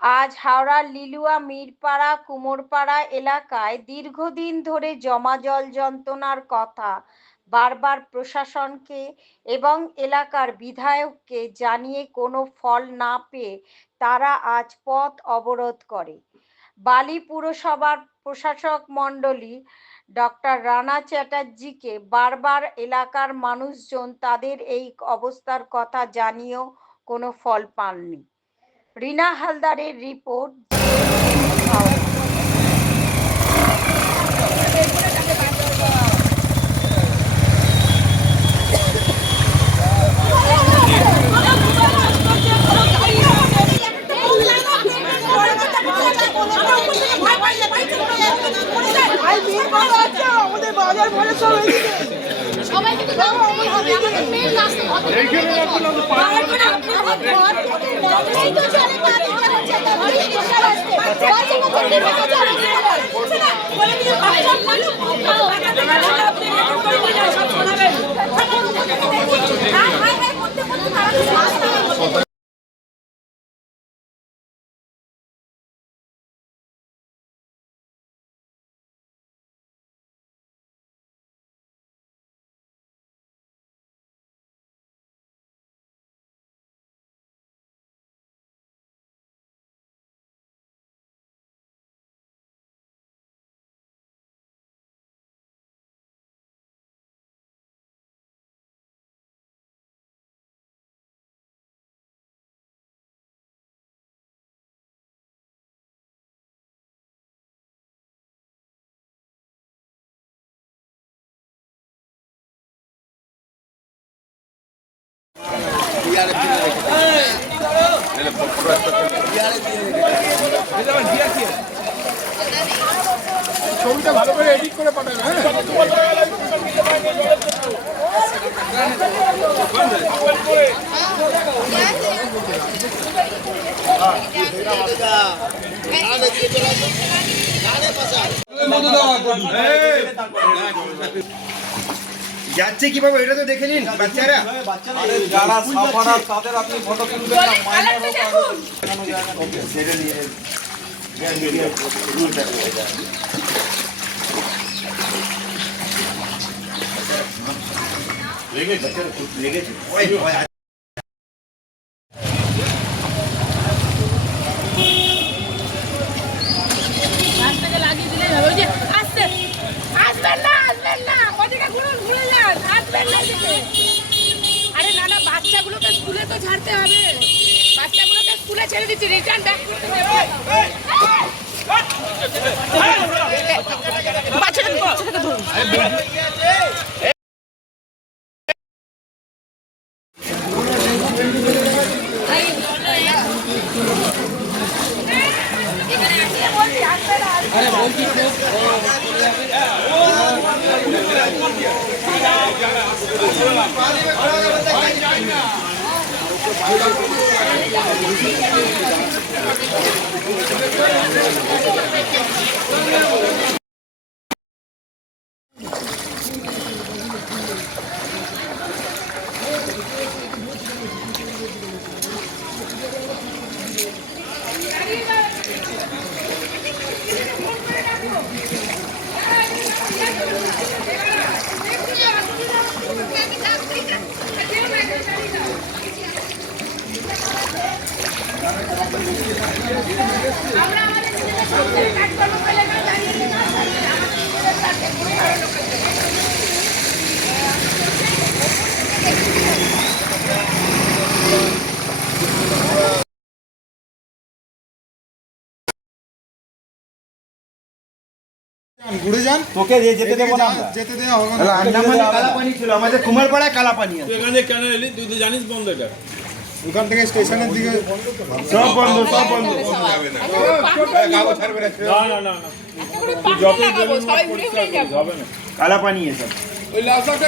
আজ হাওড়ার লিলুয়া, মিরপাড়া, কুমোরপাড়া এলাকায় দীর্ঘদিন ধরে জমা জল যন্ত্রণার কথা বারবার প্রশাসনকে এবং এলাকার বিধায়ককে জানিয়ে কোনো ফল না পেয়ে তারা আজ পথ অবরোধ করে। বালি পুরসভার প্রশাসক মণ্ডলী ডক্টর রানা চ্যাটার্জিকে বারবার এলাকার মানুষজন তাদের এই অবস্থার কথা জানিয়েও কোনো ফল পাননি। রিনা হালদারের রিপোর্ট সবাই বলে ছবিটা ভালো করে এডিট করে পাঠাবে হ্যাঁ? যাচ্ছে কীভাবে এটা তো দেখে নিন বাচ্চারা। যারা সাফারার তাদের আপনি ফটো তুলবেন না মাইনার হোক রাস্তাকে লাগিয়ে দিলেই হবে ওই যে আসছে আসবেন না আসবেন না ওদিকে ঘুরুন ঘুরে যান আসবেন না এদিকে আরে না না বাচ্চাগুলোকে স্কুলে তো ছাড়তে হবে বাচ্চাগুলোকে স্কুলে ছেড়ে দিচ্ছি রিটার্ন ব্যাক করতে বাচ্চাটাকে ধরুন ঘুরে যান। তোকে যেতে দেবো না যেতে দেওয়া হবে না। আন্দামানে কালা পানি ছিল আমাদের কুমারপাড়ায় কালাপানি আছে। তুই এখানে কেন এলি? তুই তো জানিস বন্ধ এটা। ওখান থেকে স্টেশনের দিকে সব বন্ধ সব বন্ধ। না। না না হবে না। এসব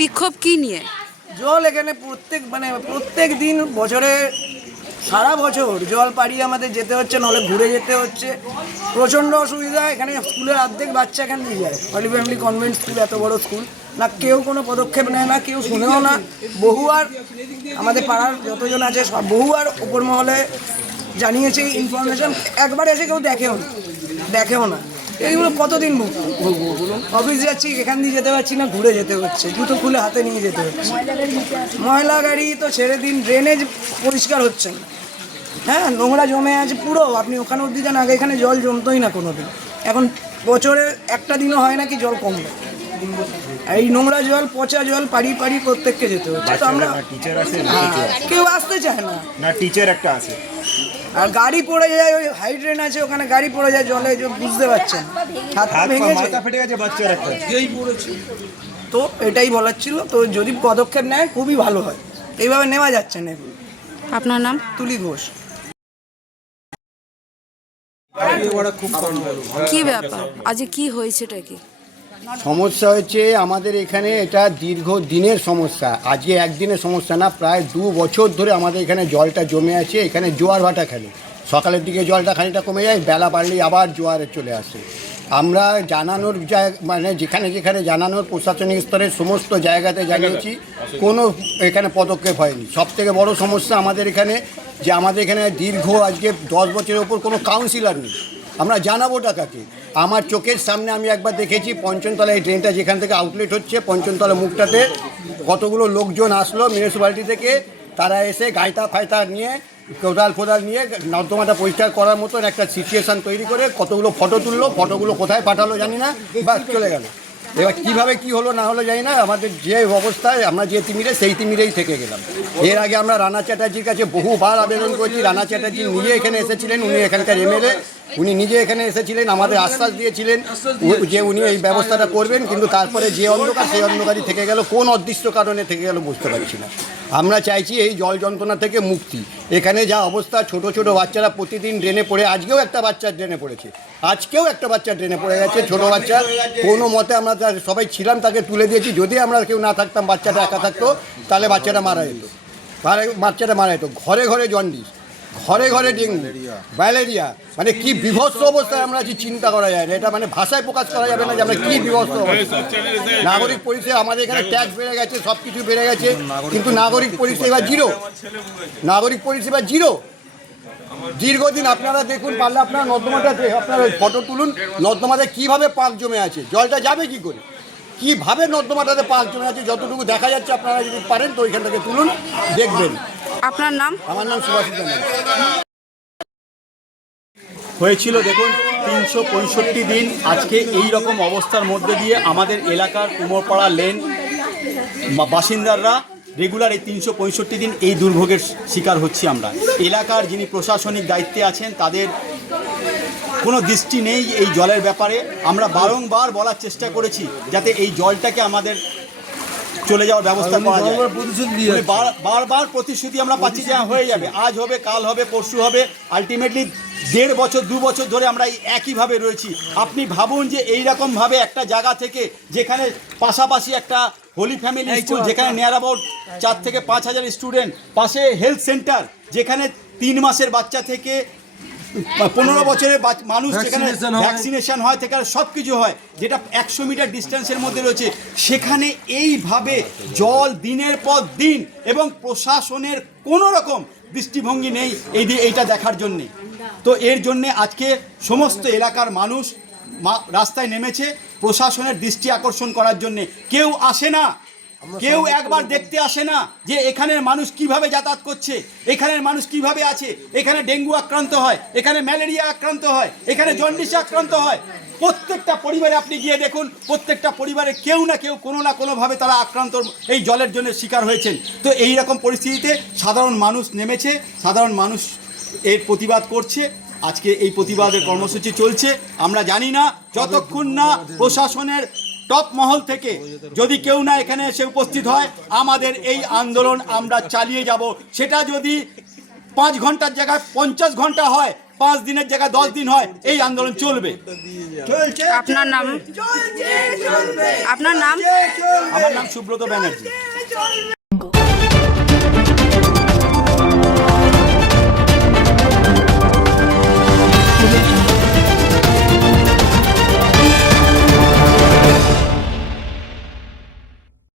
বিক্ষোভ কি নিয়ে? জল এখানে প্রত্যেক মানে প্রত্যেক দিন বছরে, সারা বছর জল পাড়িয়ে আমাদের যেতে হচ্ছে, নাহলে ঘুরে যেতে হচ্ছে। প্রচণ্ড অসুবিধা, এখানে স্কুলের অর্ধেক বাচ্চা এখানে নিয়ে যায়। হলি ফ্যামিলি কনভেন্ট স্কুল এত বড় স্কুল না, কেউ কোনো পদক্ষেপ নেয় না, কেউ শুনেও না। বহু আর আমাদের পাড়ার যতজন আছে, সব বহু আর উপর মহলে জানিয়েছে ইনফরমেশন একবার এসে কেউ দেখেও না দেখেও না। এইগুলো কতদিন ভুগবো? বলুন অফিস যাচ্ছি এখান দিয়ে যেতে পারছি না ঘুরে যেতে হচ্ছে। জুতো খুলে হাতে নিয়ে যেতে হচ্ছে। ময়লা গাড়ি তো ছেড়ে দিন ড্রেনেজ পরিষ্কার হচ্ছে না। হ্যাঁ নোংরা জমে আছে পুরো আপনি ওখানে অব্দি যান আগে এখানে জল জমতোই না কোনো দিন এখন বছরে একটা দিনও হয় না কি জল কমবে এই নোংরা জল পচা জল পাড়ি পাড়ি প্রত্যেককে যেতে হচ্ছে। তো আমরা হ্যাঁ, কেউ আসতে চায় না। না টিচার একটা আছে। আর গাড়ি পড়ে যায় ওই হাই ড্রেন আছে ওখানে গাড়ি পড়ে যায় জলে যে বুঝতে পারছেন। হাত পা হাত মাথা ফেটে গেছে বাচ্চার একটা। তো এটাই বলার ছিল তো যদি পদক্ষেপ নেয় খুবই ভালো হয়। এইভাবে নেওয়া যাচ্ছে না এগুলো আপনার নাম? তুলি ঘোষ। কি ব্যাপার? আজকে কি হয়েছেটা কি? সমস্যা হচ্ছে আমাদের এখানে এটা দীর্ঘ দিনের সমস্যা। আজকে একদিনের সমস্যা না, প্রায় দু বছর ধরে আমাদের এখানে জলটা জমে আছে, এখানে জোয়ার ভাটা খেলে। সকালের দিকে জলটা খানিকটা কমে যায়, বেলা বাড়লেই আবার জোয়ারে চলে আসে। আমরা জানানোর মানে যেখানে যেখানে জানানোর প্রশাসনিক স্তরের সমস্ত জায়গাতে জানিয়েছি, কোনো এখানে পদক্ষেপ হয়নি। সব থেকে বড় সমস্যা আমাদের এখানে, যে আমাদের এখানে দীর্ঘ আজকে দশ বছরের ওপর কোনো কাউন্সিলার নেই। আমরা জানাবোটা কাকে আমার চোখের সামনে আমি একবার দেখেছি পঞ্চমতলা এই ট্রেনটা যেখান থেকে আউটলেট হচ্ছে পঞ্চমতলা মুখটাতে। কতগুলো লোকজন আসলো মিউনিসিপ্যালিটি থেকে, তারা এসে গাইতা ফাইতা নিয়ে, কোদাল ফোদাল নিয়ে নর্দমাটা পরিষ্কার করার মতন একটা সিচুয়েশান তৈরি করে কতগুলো ফটো তুললো ফটোগুলো কোথায় পাঠালো জানি না বা চলে গেল। এবার কীভাবে কি হলো না হলো জানি না, আমাদের যে অবস্থায় আমরা যে তিমিরে, সেই তিমিরেই থেকে গেলাম। এর আগে আমরা রানা চ্যাটার্জির কাছে বহুবার আবেদন করেছি, রানা চ্যাটার্জি নিজে এখানে এসেছিলেন, উনি এখানকার এমএলএ। উনি নিজে এখানে এসেছিলেন, আমাদের আশ্বাস দিয়েছিলেন যে উনি এই ব্যবস্থাটা করবেন, কিন্তু তারপরে যে অন্ধকার সেই অন্ধকারই থেকে গেল, কোন অদৃষ্ট কারণে থেকে গেল বুঝতে পারছি না। আমরা চাইছি এই জল যন্ত্রণা থেকে মুক্তি। এখানে যা অবস্থা, ছোট ছোট বাচ্চারা প্রতিদিন ড্রেনে পড়ে, আজকেও একটা বাচ্চা ড্রেনে পড়েছে, আজকেও একটা বাচ্চা ড্রেনে পড়ে গেছে, ছোট বাচ্চা, কোনো মতে আমরা সবাই ছিলাম, তাকে তুলে দিয়েছি, যদি আমরা কেউ না থাকতাম, বাচ্চাটা একা থাকতো, তাহলে বাচ্চাটা মারা যেত। বাচ্চাটা মারা যেত, ঘরে ঘরে জন্ডিস। ঘরে ঘরে ডেঙ্গু ম্যালেরিয়া। মানে কি বিভৎস অবস্থায় আমরা আছি চিন্তা করা যায় না। এটা মানে ভাষায় প্রকাশ করা যাবে না যে আমরা কি বিভৎস অবস্থা। নাগরিক পরিষেবা, আমাদের এখানে ট্যাক্স বেড়ে গেছে সব কিছু বেড়ে গেছে, কিন্তু নাগরিক পরিষেবা জিরো নাগরিক পরিষেবা জিরো দীর্ঘদিন আপনারা দেখুন, পারলে আপনারা নর্দমাটা আপনারা ফটো তুলুন, নর্দমাতে কীভাবে পাক জমে আছে, জলটা যাবে কি করে? কীভাবে নর্দমাটাতে পাক জমে আছে, যতটুকু দেখা যাচ্ছে, আপনারা যদি পারেন তো ওইখান থেকে তুলুন, দেখবেন। আপনার নাম? আমার নাম সুভাষিত হয়েছিল, দেখুন, তিনশো পঁয়ষট্টি দিন। আজকে এই রকম অবস্থার মধ্যে দিয়ে আমাদের এলাকার কুমোরপাড়া লেন বাসিন্দাররা রেগুলার এই তিনশো পঁয়ষট্টি দিন এই দুর্ভোগের শিকার হচ্ছি আমরা। এলাকার যিনি প্রশাসনিক দায়িত্বে আছেন, তাদের কোনো দৃষ্টি নেই এই জলের ব্যাপারে। আমরা বারংবার বলার চেষ্টা করেছি যাতে এই জলটাকে আমাদের চলে যাওয়ার ব্যবস্থা করা যায়। বারবার প্রতিশ্রুতি আমরা পাচ্ছি যে হ্যাঁ, হয়ে যাবে। আজ হবে কাল হবে পরশু হবে আলটিমেটলি দেড় বছর দু বছর ধরে আমরা এই একইভাবে রয়েছি। আপনি ভাবুন যে এই রকম ভাবে একটা জায়গা থেকে যেখানে পাশাপাশি একটা হোলি ফ্যামিলি স্কুল যেখানে নিয়ার অ্যাবাউট চার থেকে পাঁচ হাজার স্টুডেন্ট পাশে হেলথ সেন্টার যেখানে তিন মাসের বাচ্চা থেকে পনেরো বছরের বাচ- মানুষ যেখানে ভ্যাকসিনেশন হয়। থেকে সব কিছু হয় যেটা একশো মিটার ডিস্টেন্সের মধ্যে রয়েছে সেখানে এইভাবে জল দিনের পর দিন এবং প্রশাসনের কোনো রকম দৃষ্টিভঙ্গি নেই এই দিয়ে এইটা দেখার জন্যে। তো এর জন্যে আজকে সমস্ত এলাকার মানুষ রাস্তায় নেমেছে প্রশাসনের দৃষ্টি আকর্ষণ করার জন্যে। কেউ আসে না কেউ একবার দেখতে আসে না যে এখানের মানুষ কীভাবে যাতায়াত করছে এখানের মানুষ কীভাবে আছে এখানে ডেঙ্গু আক্রান্ত হয় এখানে ম্যালেরিয়া আক্রান্ত হয় এখানে জন্ডিসে আক্রান্ত হয়। প্রত্যেকটা পরিবারে আপনি গিয়ে দেখুন প্রত্যেকটা পরিবারে কেউ না কেউ কোনো না কোনোভাবে তারা আক্রান্ত এই জলের জন্য শিকার হয়েছেন। তো এই রকম পরিস্থিতিতে সাধারণ মানুষ নেমেছে সাধারণ মানুষ এর প্রতিবাদ করছে। আজকে এই প্রতিবাদের কর্মসূচি চলছে। আমরা জানি না যতক্ষণ না প্রশাসনের টপ মহল থেকে যদি কেউ না এখানে এসে উপস্থিত হয় আমাদের এই আন্দোলন আমরা চালিয়ে যাব। সেটা যদি পাঁচ ঘণ্টার জায়গায় পঞ্চাশ ঘণ্টা হয় পাঁচ দিনের জায়গায় দশ দিন হয় এই আন্দোলন চলবে। আপনার নাম? আপনার নাম? আমার নাম সুব্রত ব্যানার্জি।